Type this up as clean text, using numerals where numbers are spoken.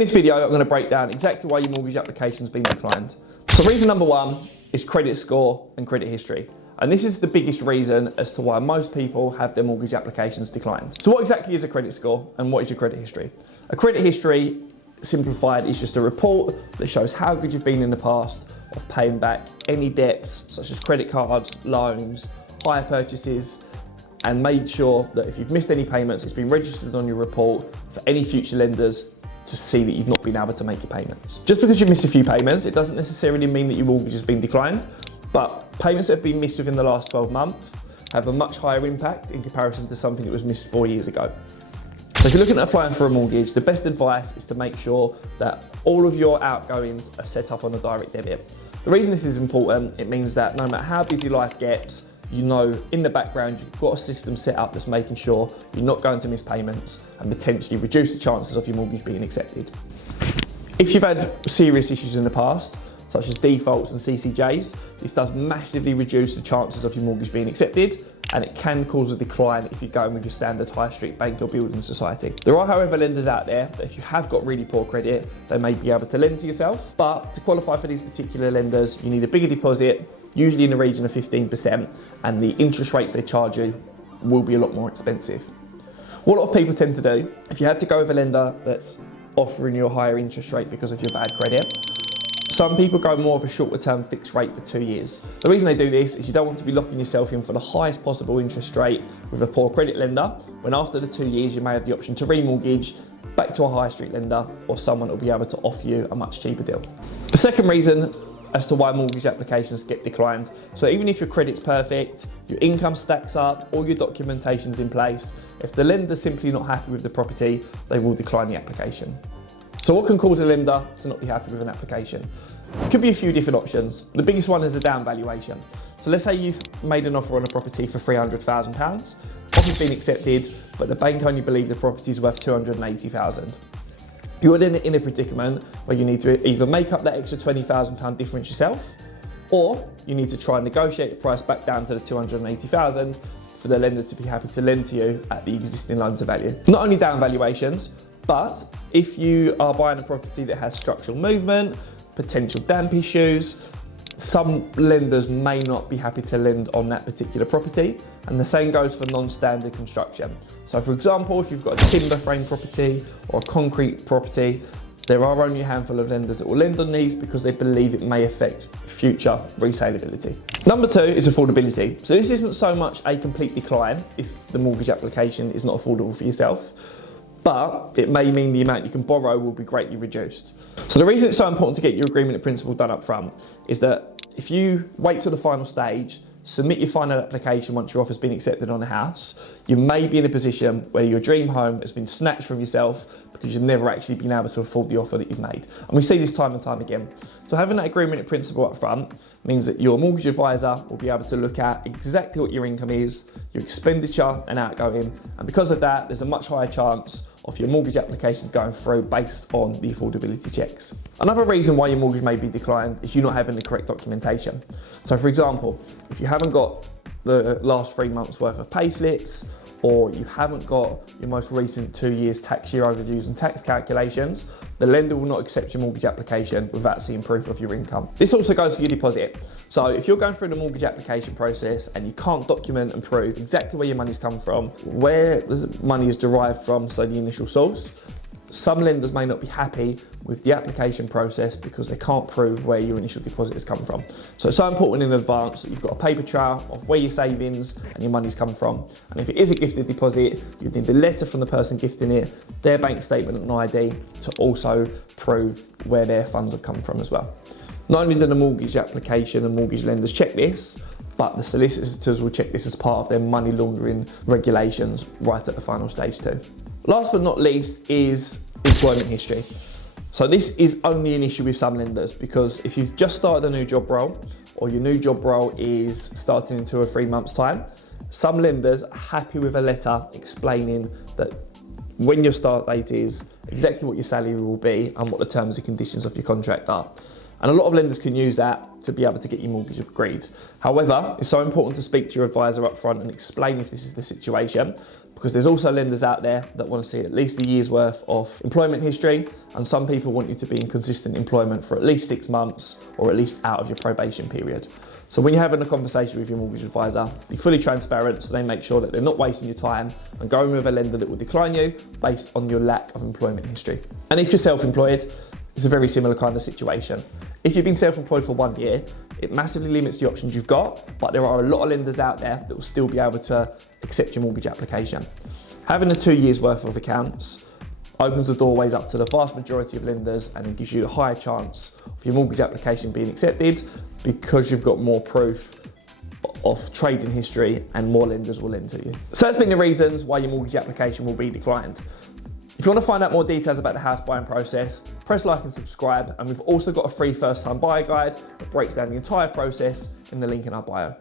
In this video, I'm going to break down exactly why your mortgage application has been declined. So reason number one is credit score and credit history. And this is the biggest reason as to why most people have their mortgage applications declined. So what exactly is a credit score and what is your credit history? A credit history, simplified, is just a report that shows how good you've been in the past of paying back any debts such as credit cards, loans, hire purchases, and made sure that if you've missed any payments, it's been registered on your report for any future lenders to see that you've not been able to make your payments. Just because you missed a few payments, it doesn't necessarily mean that your mortgage has been declined, but payments that have been missed within the last 12 months have a much higher impact in comparison to something that was missed 4 years ago. So if you're looking at applying for a mortgage, the best advice is to make sure that all of your outgoings are set up on a direct debit. The reason this is important, it means that no matter how busy life gets, you know in the background you've got a system set up that's making sure you're not going to miss payments and potentially reduce the chances of your mortgage being accepted. If you've had serious issues in the past, such as defaults and CCJs, this does massively reduce the chances of your mortgage being accepted, and it can cause a decline if you're going with your standard high street bank or building society. There are, however, lenders out there that if you have got really poor credit, they may be able to lend to yourself, but to qualify for these particular lenders, you need a bigger deposit, usually in the region of 15%, and the interest rates they charge you will be a lot more expensive. What a lot of people tend to do, if you have to go with a lender that's offering you a higher interest rate because of your bad credit, some people go more of a shorter term fixed rate for 2 years. The reason they do this is you don't want to be locking yourself in for the highest possible interest rate with a poor credit lender, when after the 2 years you may have the option to remortgage back to a high street lender or someone that will be able to offer you a much cheaper deal. The second reason as to why mortgage applications get declined. So even if your credit's perfect, your income stacks up, all your documentation's in place, if the lender's simply not happy with the property, they will decline the application. So what can cause a lender to not be happy with an application? It could be a few different options. The biggest one is a down valuation. So let's say you've made an offer on a property for £300,000, offer's been accepted, but the bank only believe the property is worth £280,000. You're then in a predicament where you need to either make up that extra £20,000 difference yourself, or you need to try and negotiate the price back down to the £280,000 for the lender to be happy to lend to you at the existing loan to value. Not only down valuations, but if you are buying a property that has structural movement, potential damp issues, some lenders may not be happy to lend on that particular property, and the same goes for non-standard construction. So for example, if you've got a timber frame property or a concrete property, there are only a handful of lenders that will lend on these because they believe it may affect future resaleability. Number two is affordability. So this isn't so much a complete decline if the mortgage application is not affordable for yourself, but it may mean the amount you can borrow will be greatly reduced. So the reason it's so important to get your agreement in principle done up front is that if you wait till the final stage, submit your final application once your offer's been accepted on a house, you may be in a position where your dream home has been snatched from yourself because you've never actually been able to afford the offer that you've made. And we see this time and time again. So having that agreement in principle up front means that your mortgage advisor will be able to look at exactly what your income is, your expenditure and outgoing, and because of that, there's a much higher chance of your mortgage application going through based on the affordability checks. Another reason why your mortgage may be declined is you not having the correct documentation. So for example, if you haven't got the last 3 months worth of pay slips, or you haven't got your most recent 2 years tax year overviews and tax calculations, the lender will not accept your mortgage application without seeing proof of your income. This also goes for your deposit. So if you're going through the mortgage application process and you can't document and prove exactly where your money's come from, where the money is derived from, so the initial source, some lenders may not be happy with the application process because they can't prove where your initial deposit has come from. So it's so important in advance that you've got a paper trail of where your savings and your money's come from. And if it is a gifted deposit, you need a letter from the person gifting it, their bank statement and ID to also prove where their funds have come from as well. Not only do the mortgage application and mortgage lenders check this, but the solicitors will check this as part of their money laundering regulations right at the final stage too. Last but not least is employment history. So this is only an issue with some lenders because if you've just started a new job role or your new job role is starting in 2 or 3 months' time, some lenders are happy with a letter explaining that when your start date is, exactly what your salary will be and what the terms and conditions of your contract are. And a lot of lenders can use that to be able to get your mortgage agreed. However, it's so important to speak to your advisor up front and explain if this is the situation, because there's also lenders out there that want to see at least a year's worth of employment history, and some people want you to be in consistent employment for at least 6 months or at least out of your probation period. So when you're having a conversation with your mortgage advisor, be fully transparent so they make sure that they're not wasting your time and going with a lender that will decline you based on your lack of employment history. And if you're self-employed, it's a very similar kind of situation. If you've been self-employed for 1 year, it massively limits the options you've got, but there are a lot of lenders out there that will still be able to accept your mortgage application. Having a 2 years worth of accounts opens the doorways up to the vast majority of lenders, and it gives you a higher chance of your mortgage application being accepted because you've got more proof of trading history and more lenders will lend to you. So that's been the reasons why your mortgage application will be declined. If you want to find out more details about the house buying process, press like and subscribe, and we've also got a free first time buyer guide that breaks down the entire process in the link in our bio.